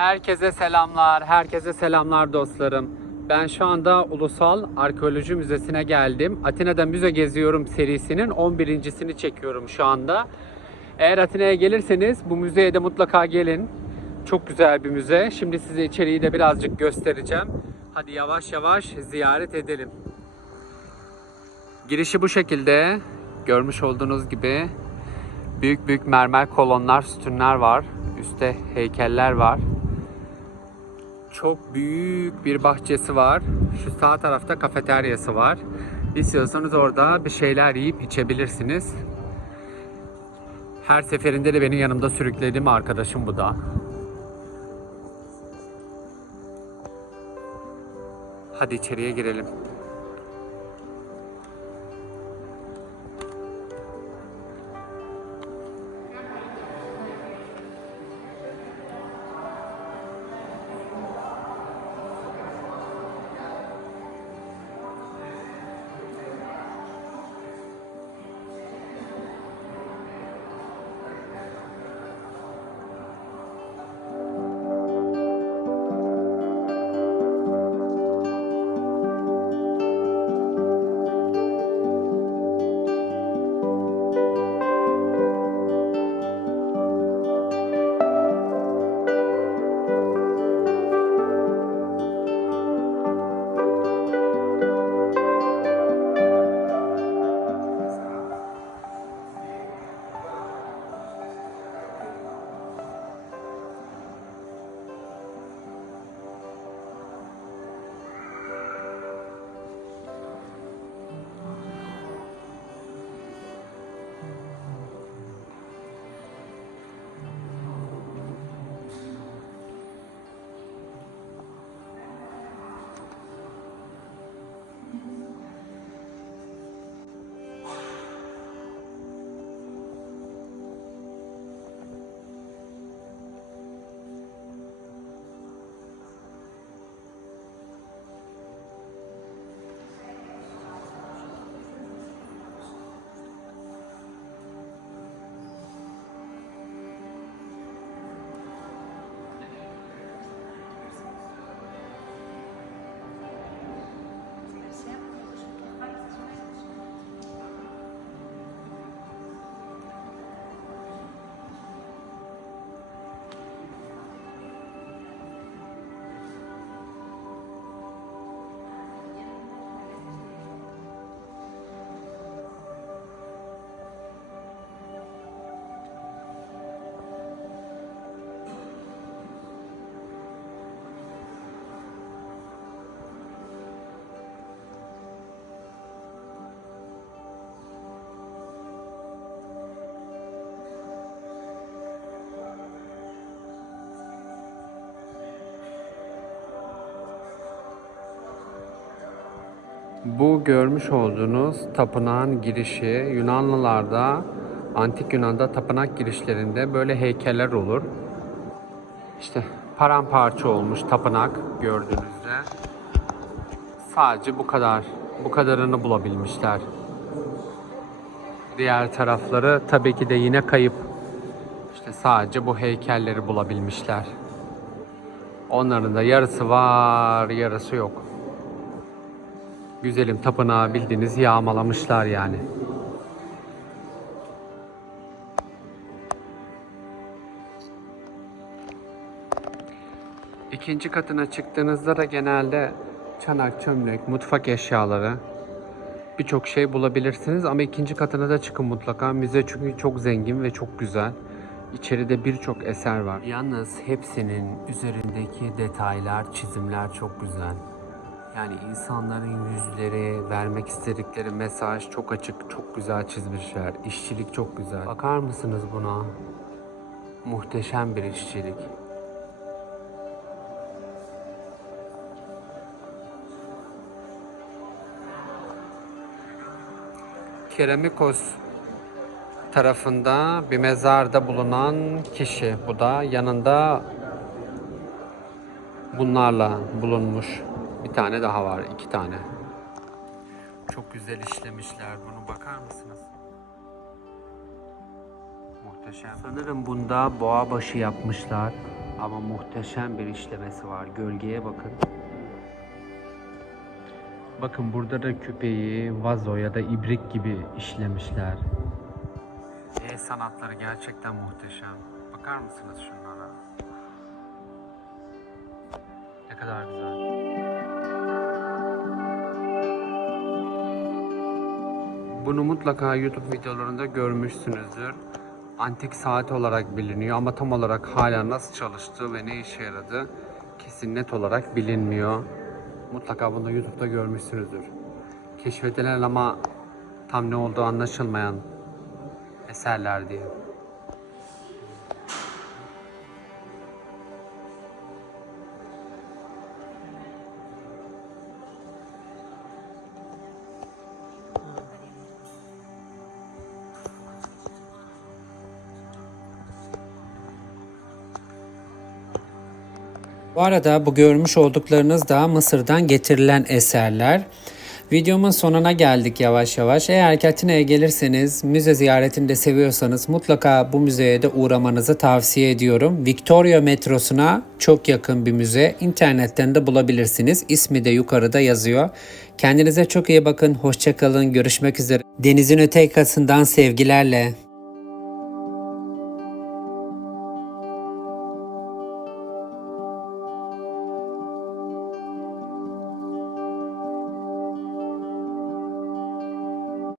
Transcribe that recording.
Herkese selamlar, herkese selamlar dostlarım. Ben şu anda Ulusal Arkeoloji Müzesi'ne geldim. Atina'da müze geziyorum serisinin 11.sini çekiyorum şu anda. Eğer Atina'ya gelirseniz bu müzeye de mutlaka gelin. Çok güzel bir müze. Şimdi size içeriği de birazcık göstereceğim. Hadi yavaş yavaş ziyaret edelim. Girişi bu şekilde. Görmüş olduğunuz gibi büyük büyük mermer kolonlar, sütunlar var. Üste heykeller var. Çok büyük bir bahçesi var. Şu sağ tarafta kafeteryası var. İstiyorsanız orada bir şeyler yiyip içebilirsiniz. Her seferinde de benim yanımda sürüklediğim arkadaşım bu da. Hadi içeriye girelim. Bu görmüş olduğunuz tapınağın girişi Yunanlılarda, Antik Yunan'da tapınak girişlerinde böyle heykeller olur. İşte paramparça olmuş tapınak gördüğünüzde. Sadece bu kadar, bu kadarını bulabilmişler. Diğer tarafları tabii ki de yine kayıp. İşte sadece bu heykelleri bulabilmişler. Onların da yarısı var, yarısı yok. Güzelim tapınağı bildiğiniz yağmalamışlar yani. İkinci katına çıktığınızda da genelde çanak, çömlek, mutfak eşyaları birçok şey bulabilirsiniz ama ikinci katına da çıkın mutlaka. Müze çünkü çok zengin ve çok güzel. İçeride birçok eser var. Yalnız hepsinin üzerindeki detaylar, çizimler çok güzel. Yani insanların yüzleri, vermek istedikleri mesaj çok açık, çok güzel çizmişler. İşçilik çok güzel. Bakar mısınız buna? Muhteşem bir işçilik. Keramikos tarafında bir mezarda bulunan kişi. Bu da yanında bunlarla bulunmuş. Bir tane daha var, iki tane. Çok güzel işlemişler bunu bakar mısınız? Muhteşem. Sanırım bunda boğa başı yapmışlar. Ama muhteşem bir işlemesi var. Gölgeye bakın. Bakın burada da küpeyi vazo ya da ibrik gibi işlemişler. El sanatları gerçekten muhteşem. Bakar mısınız şunlara? Ne kadar güzel. Bunu mutlaka YouTube videolarında görmüşsünüzdür. Antik saat olarak biliniyor ama tam olarak hala nasıl çalıştığı ve ne işe yaradığı kesin net olarak bilinmiyor. Mutlaka bunu YouTube'da görmüşsünüzdür. Keşfedilen ama tam ne olduğu anlaşılmayan eserler diye. Bu arada bu görmüş olduklarınız da Mısır'dan getirilen eserler. Videomun sonuna geldik yavaş yavaş. Eğer ki Atina'ya gelirseniz, müze ziyaretini de seviyorsanız mutlaka bu müzeye de uğramanızı tavsiye ediyorum. Victoria metrosuna çok yakın bir müze. İnternetten de bulabilirsiniz. İsmi de yukarıda yazıyor. Kendinize çok iyi bakın. Hoşçakalın. Görüşmek üzere. Denizin öte yakasından sevgilerle.